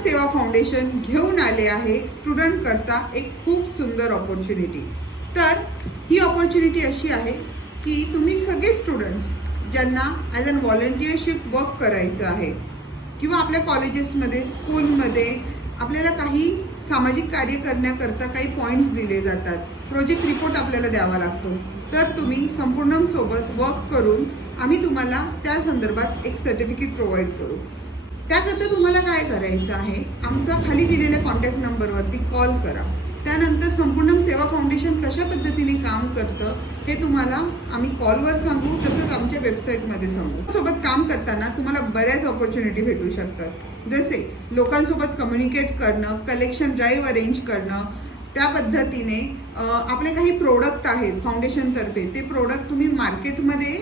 सेवा फाउंडेशन घेऊन आले आहे स्टुडंट करता एक खूप सुंदर ऑपॉर्च्युनिटी। तर ही ऑपॉर्च्युनिटी अशी आहे की तुम्ही सगळे स्टुडंट ज्यांना ॲज अन व्हॉलंटियरशिप वर्क करायचं आहे किंवा आपल्या कॉलेजेसमध्ये स्कूलमध्ये आपल्याला काही सामाजिक कार्य करण्याकरता काही पॉईंट्स दिले जातात, प्रोजेक्ट रिपोर्ट आपल्याला द्यावा लागतो, तर तुम्ही संपूर्ण सोबत वर्क करून आम्ही तुम्हाला त्या संदर्भात एक सर्टिफिकेट प्रोव्हाइड करू। त्याकरता तुम्हाला काय करायचं आहे, आमचा खाली दिलेल्या कॉन्टॅक्ट नंबरवरती कॉल करा। त्यानंतर संपूर्ण सेवा फाउंडेशन कशा पद्धतीने काम करतं हे तुम्हाला आम्ही कॉलवर सांगू, तसंच आमच्या वेबसाईटमध्ये सांगू। सोबत काम करताना तुम्हाला बऱ्याच ऑपॉर्च्युनिटी भेटू शकतात, जसे लोकांसोबत कम्युनिकेट करणं, कलेक्शन ड्राईव्ह अरेंज करणं, त्या पद्धतीने आपले काही प्रोडक्ट आहेत फाउंडेशनतर्फे ते प्रोडक्ट तुम्ही मार्केटमध्ये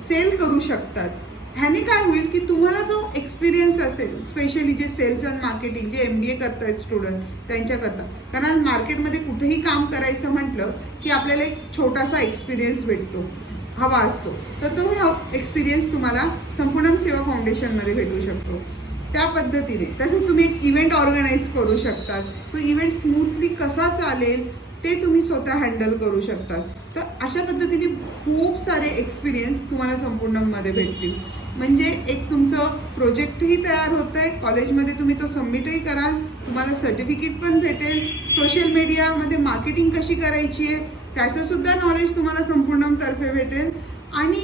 सेल करू शकतात। ह्याने काय होईल की तुम्हाला जो एक्सपिरियन्स असेल, स्पेशली जे सेल्स अँड मार्केटिंग जे MBA करतायत स्टुडंट त्यांच्याकरता, कारण मार्केटमध्ये कुठेही काम करायचं म्हटलं की आपल्याला एक छोटासा एक्सपिरियन्स भेटतो, हवा असतो, तर तो एक्सपिरियन्स तुम्हाला संपूर्ण सेवा फाउंडेशनमध्ये भेटू शकतो। त्या पद्धतीने तसंच तुम्ही एक इव्हेंट ऑर्गनाईज करू शकतात, तो इव्हेंट स्मूथली कसा चालेल ते तुम्ही स्वतः हँडल करू शकतात। तर अशा पद्धतीने खूप सारे एक्सपिरियन्स तुम्हाला संपूर्णमध्ये भेटतील, म्हणजे एक तुमचं प्रोजेक्टही तयार होतं आहे, कॉलेजमध्ये तुम्ही तो सबमिटही कराल, तुम्हाला सर्टिफिकेट पण भेटेल, सोशल मीडियामध्ये मार्केटिंग कशी करायची आहे त्याचंसुद्धा नॉलेज तुम्हाला संपूर्णतर्फे भेटेल आणि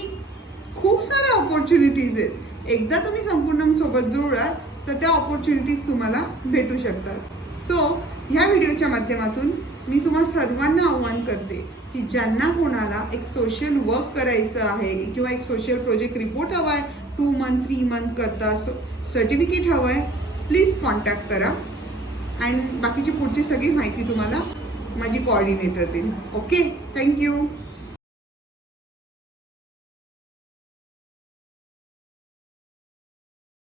खूप साऱ्या ऑपॉर्च्युनिटीज आहेत। एकदा तुम्ही संपूर्ण सोबत जुळलात तर त्या ऑपॉर्च्युनिटीज तुम्हाला भेटू शकतात। सो ह्या व्हिडिओच्या माध्यमातून मी तुम्हा सर्वांना आव्हान करते की ज्यांना कोणाला एक सोशल वर्क करायचं आहे किंवा एक सोशल प्रोजेक्ट रिपोर्ट हवा आहे, 2 मंथ 3 मंथ करता सर्टिफिकेट हवं आहे, प्लीज कॉन्टॅक्ट करा अँड बाकीची पुढची सगळी माहिती तुम्हाला माझी कोऑर्डिनेटर देईल। Okay, thank you.